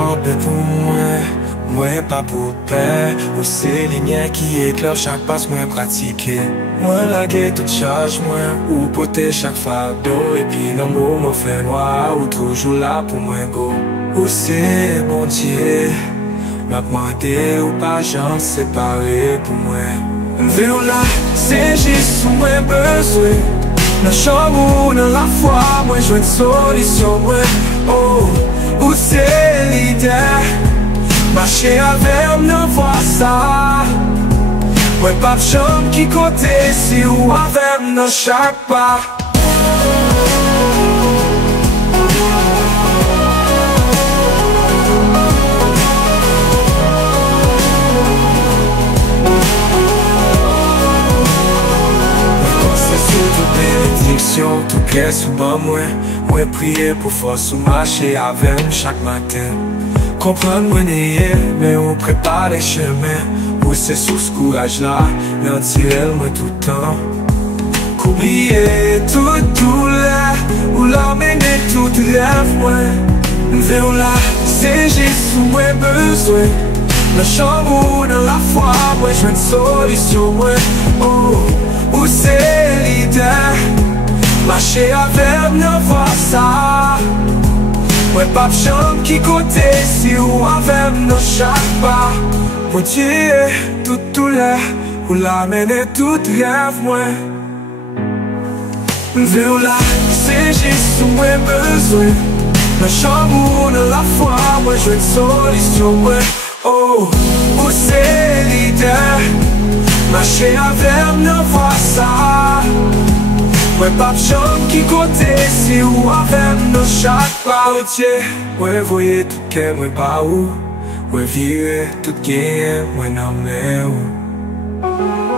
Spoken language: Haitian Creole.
kampe pou mwen, mwen pa pou pe. Ou se linye ki ekler chak pas mwen pratike. Mwen lage tout charge mwen, ou pote chak fardo. E pi nan mou mwen fe noa, ou toujou la pou mwen go. Ou se bon Dieu, m'a demandé ou pas j'en séparé pour moi. M'vè ou là, c'est juste où moi besoin. Dans chambre ou dans la foi, moi j'vois une solution moi. Oh, ou c'est l'idée, marcher avec nous voir ça. Moi pas de chambre qui côté si ou avec nous chaque pas. Tout kè sou ban mwen priye pou fos ou mache avem chak matin. Kompran mwen eye, men ou prepare chemen. Ou se sous kouraj la, men tirel mwen toutan. Koubliye tout douleur, ou la mene tout rêve mwen. M'vè ou la, se jisou mwen bezwen. Nan chambre ou nan la foi, mwen jwen solisyon mwen. Oh, ou se l'idée, marcher avec nous voir ça. Ouais pas de chambre qui côté si ou avec nous chaque pas. Mon Dieu, toute douleur ou la mène tout rêve moi. M'vè ou là, c'est juste où moi besoin. Dans chambre ou dans la foi, moi je veux une solution moi. Oh, où c'est l'idée, marcher avec nous voir ça. Mwen pa p'champ ki kote si ou avem nou chak pa ou tye. Mwen voye tout ke mwen pa ou, mwen vire tout genye mwen nan men ou.